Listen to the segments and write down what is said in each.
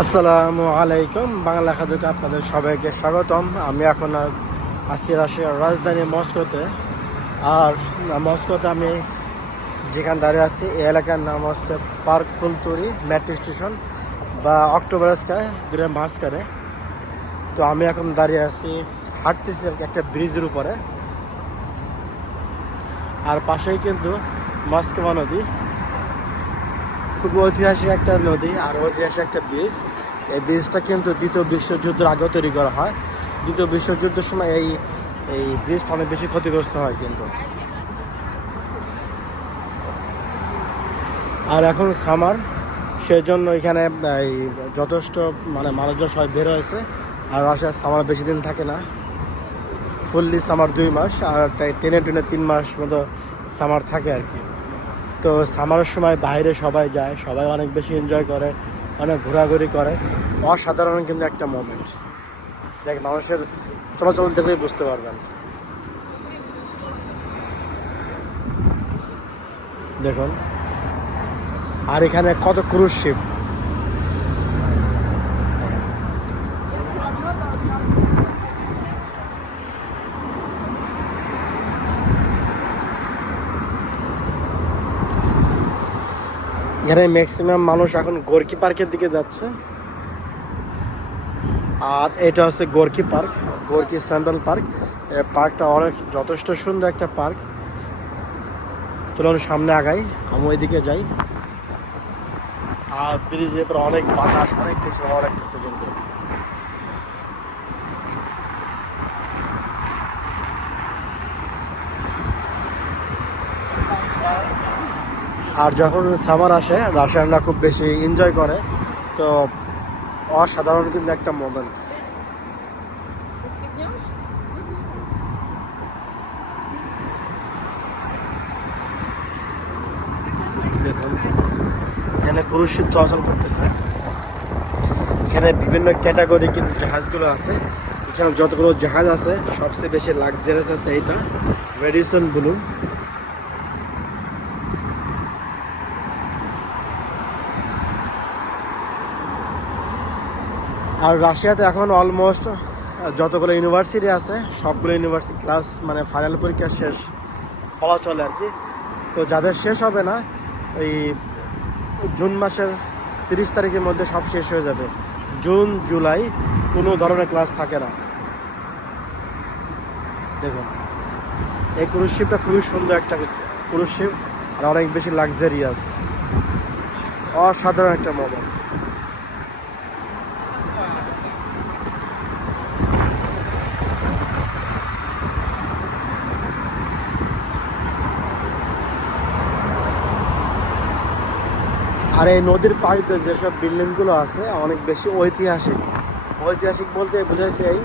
আসসালামু আলাইকুম, বাংলা খাদ্যকে আপনাদের সবাইকে স্বাগতম। আমি এখন আর আছি রাশিয়ার রাজধানী মস্কোতে। আর মস্কোতে আমি যেখানে দাঁড়িয়ে আছি, এই এলাকার নাম হচ্ছে পার্ক ফুলতুরি মেট্রো স্টেশন বা অক্টোবর স্কার দুটো মাঝখানে তো আমি এখন দাঁড়িয়ে আছি হাঁটতেছি একটা ব্রিজের উপরে। আর পাশেই কিন্তু মস্কোভা নদী খুব ঐতিহাসিক একটা নদী আর ঐতিহাসিক একটা ব্রিজ এই ব্রিজটা কিন্তু দ্বিতীয় বিশ্বযুদ্ধের আগেও তৈরি করা হয়। দ্বিতীয় বিশ্বযুদ্ধের সময় এই এই ব্রিজটা অনেক বেশি ক্ষতিগ্রস্ত হয় কিন্তু। আর এখন সামার সেজন্য এখানে, এই, যথেষ্ট মানে মানুষজন সবাই বের হয়েছে। আর রাশিয়ার সামার বেশি দিন থাকে না। ফুললি সামার দুই মাস, আর তাই টেনে টেনে তিন মাস মতো সামার থাকে আর কি। তো সামারের সময় বাইরে সবাই যায়, সবাই অনেক বেশি এনজয় করে, অনেক ঘোরাঘুরি করে। অসাধারণ কিন্তু একটা মোমেন্ট দেখ, মানুষের চলাচল দেখলেই বুঝতে পারবেন। দেখুন। আর এখানে কত ক্রুজ শিপ এখানে ম্যাক্সিমাম মানুষ এখন গোর্কি পার্কের দিকে যাচ্ছে। আর এটা হচ্ছে Gorky park Gorky central park পার্কটা অনেক যথেষ্ট সুন্দর একটা পার্ক চলুন সামনে আগাই আমি ওইদিকে যাই। আর ব্রিজে অনেক বাতাস, অনেক বেশি অনেক লাগতেছে কিন্তু। আর যখন সামার আসে, রাশিয়ানরা খুব বেশি এনজয় করে, তো অসাধারণ কিন্তু একটা মোমেন্ট দেখুন, এখানে ক্রুশিপ চলাচল করতেছে। এখানে বিভিন্ন ক্যাটাগরি কিন্তু জাহাজগুলো আছে। এখানে যতগুলো জাহাজ আছে, সবচেয়ে বেশি লাক্সারিয়াস আছে এইটা। রেডিসন ব্লু আর রাশিয়াতে এখন অলমোস্ট যতগুলো ইউনিভার্সিটি আছে, সবগুলো ইউনিভার্সিটি ক্লাস মানে ফাইনাল পরীক্ষা শেষ বলা চলে আর কি। তো যাদের শেষ হবে না ওই জুন মাসের তিরিশ তারিখের মধ্যে সব শেষ হয়ে যাবে। জুন, জুলাই, কোনো ধরনের ক্লাস থাকে না। দেখুন, এই ক্রুজ শিপটা খুবই সুন্দর একটা ক্রুজ শিপ আর অনেক বেশি লাক্সারিয়াস অসাধারণ একটা মোমেন্ট আর এই নদীর পাশে যেসব বিল্ডিংগুলো আছে, অনেক বেশি ঐতিহাসিক। ঐতিহাসিক বলতে বোঝাচ্ছে এই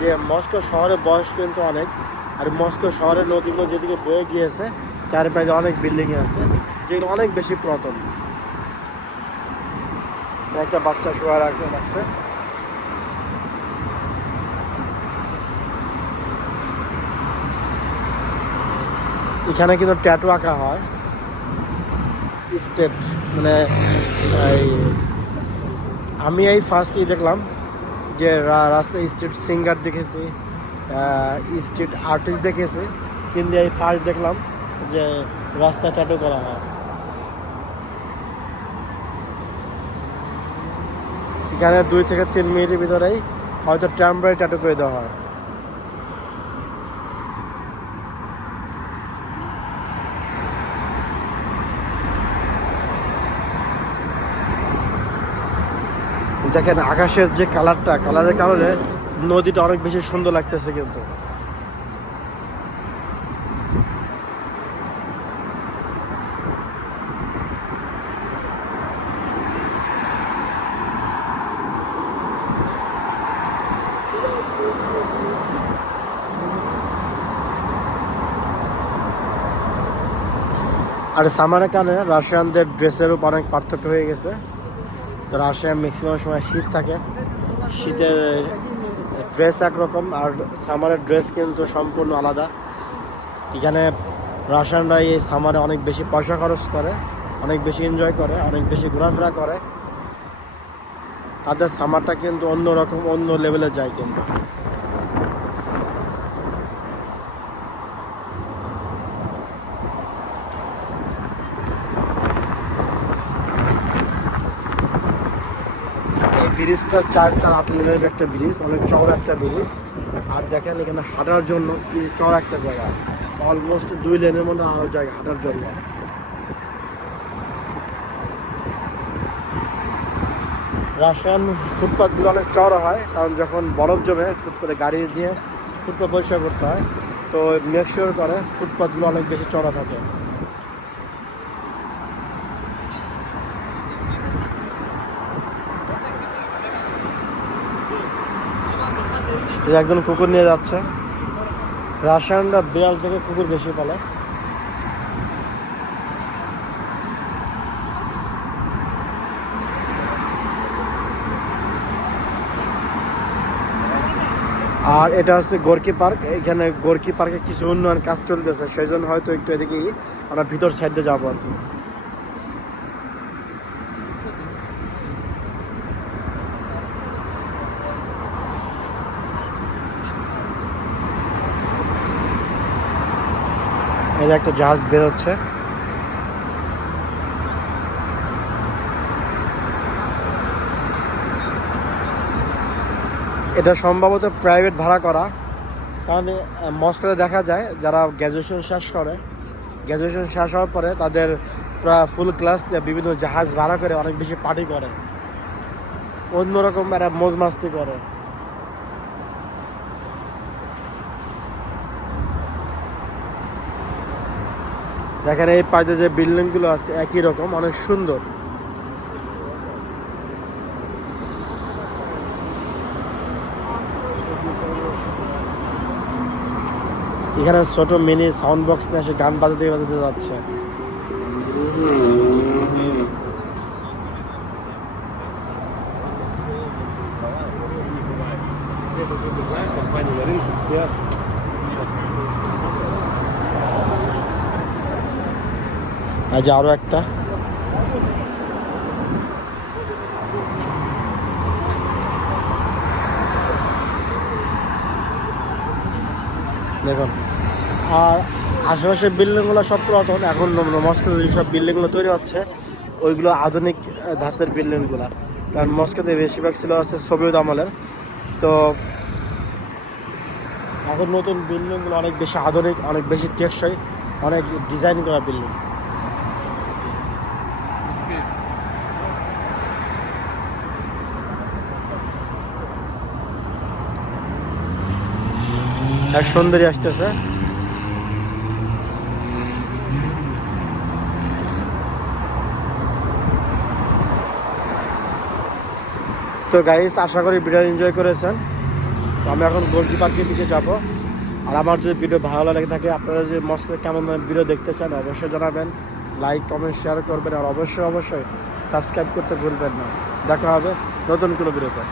যে মস্কো শহরের বয়স কিন্তু অনেক, আর মস্কো শহরের নদীগুলো যেদিকে বয়ে গিয়েছে, চারিপাশে অনেক বিল্ডিং আছে, যেগুলো অনেক বেশি পুরাতন। একটা বাচ্চা শোয়া রাখতে রাখছে এখানে কিন্তু ট্যাটু আঁকা হয়। স্টেট মানে আমি এই ফার্স্টই দেখলাম যে রাস্তায় স্ট্রিট সিঙ্গার দেখেছি স্ট্রিট আর্টিস্ট দেখেছি, কিন্তু এই ফার্স্ট দেখলাম যে রাস্তায় ট্যাটু করা হয়। এখানে দুই থেকে তিন মিনিটের ভিতরেই হয়তো টেম্পোরারি ট্যাটু করে দেওয়া হয়। দেখেন আকাশের যে কালারটা, কালারের কারণে নদীটা অনেক বেশি সুন্দর লাগতেছে কিন্তু। আর সামারের কারণে রাশিয়ানদের ড্রেসের উপর অনেক পার্থক্য হয়ে গেছে। তো রাশিয়ায় ম্যাক্সিমাম সময় শীত থাকে। শীতের ড্রেস একরকম, আর সামারের ড্রেস কিন্তু সম্পূর্ণ আলাদা। এখানে রাশিয়ানরা এই সামারে অনেক বেশি পয়সা খরচ করে, অনেক বেশি এনজয় করে, অনেক বেশি ঘোরাফেরা করে। তাদের সামারটা কিন্তু অন্য রকম অন্য লেভেলে যায় কিন্তু। ব্রিজটা চার চার আট লেনের একটা ব্রিজ, অনেক চওড়া একটা ব্রিজ। আর দেখেন এখানে হাঁটার জন্য কি চওড়া একটা জায়গা। অলমোস্ট দুই লেনের মধ্যে আরও জায়গা হাঁটার জন্য। রাশিয়ান ফুটপাথগুলো অনেক চওড়া হয়, কারণ যখন বরফ জমে ফুটপাথে গাড়ি দিয়ে ফুটপাথ পরিষ্কার করতে হয়, তো মেক শিওর করে ফুটপাথগুলো অনেক বেশি চড়া থাকে। একজন কুকুর নিয়ে যাচ্ছে। রাশিয়ানরা বিড়াল থেকে কুকুর বেশি পালে আর এটা হচ্ছে গোর্কি পার্ক। এখানে গোর্কি পার্কে কিছু উন্নয়ন কাজ চলতেছে সেই জন্য হয়তো একটু এদিকে আমরা ভিতর সাইডে যাব আর কি। যে একটা জাহাজ বেরোচ্ছে। এটা সম্ভবত প্রাইভেট ভাড়া করা। কারণ মস্কোতে দেখা যায়, যারা গ্র্যাজুয়েশন শেষ করে গ্র্যাজুয়েশন শেষ হওয়ার পরে তাদের প্রায় ফুল ক্লাস বিভিন্ন জাহাজ ভাড়া করে অনেক বেশি পার্টি করে। অন্যরকম একটা মজ মাস্তি করে। দেখেন এই পাশে যে বিল্ডিংগুলো আছে একই রকম, অনেক সুন্দর। এখানে ছোট মিনি সাউন্ড বক্স নিয়ে এসে গান বাজাতে বাজাতে যাচ্ছে। আজ আরও একটা। দেখুন, আর আশেপাশের বিল্ডিংগুলো সব পুরাতন, এখন মস্কোতে যেসব বিল্ডিংগুলো তৈরি হচ্ছে, ওইগুলো আধুনিক ধাঁচের বিল্ডিংগুলো। কারণ মস্কোতে বেশিরভাগ ছিল হচ্ছে সোভিয়েত আমলের। তো এখন নতুন বিল্ডিংগুলো অনেক বেশি আধুনিক, অনেক বেশি টেকসই, অনেক ডিজাইন করা বিল্ডিং। এক সুন্দরী আসতেছে। তো গাইস আশা করি ভিডিও এনজয় করেছেন। তো আমি এখন গোলকি পার্কের দিকে যাব। আর আমার যদি ভিডিও ভালো লাগে থাকে, আপনারা যদি মস্ত কেমন ভিডিও দেখতে চান, অবশ্যই জানাবেন। লাইক কমেন্ট শেয়ার করবেন। আর অবশ্যই অবশ্যই সাবস্ক্রাইব করতে ভুলবেন না। দেখা হবে নতুন কোনো ভিডিওতে